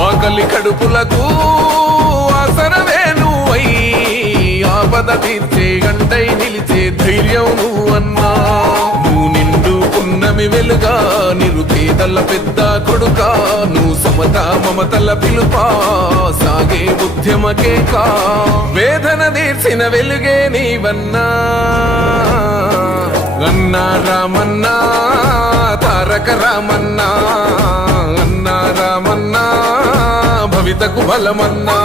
ఆకలి కడుపులకు ఆసరవే నువ్వై ఆపద తీర్చే గంటై నిలిచే ధైర్యం నువ్వన్నా. నువ్వు నిండు పున్నమి వెలుగా నిరుపేదల పెద్ద కొడుకా. నువ్వు సమత మమతల పిలుపా సాగే ఉద్యమకే కా. వేదన తీర్చిన వెలుగే నీవన్నా. అన్నా రామన్నా తారక రామన్నా. అన్నా రామన్నా భవితకు బలమన్నా.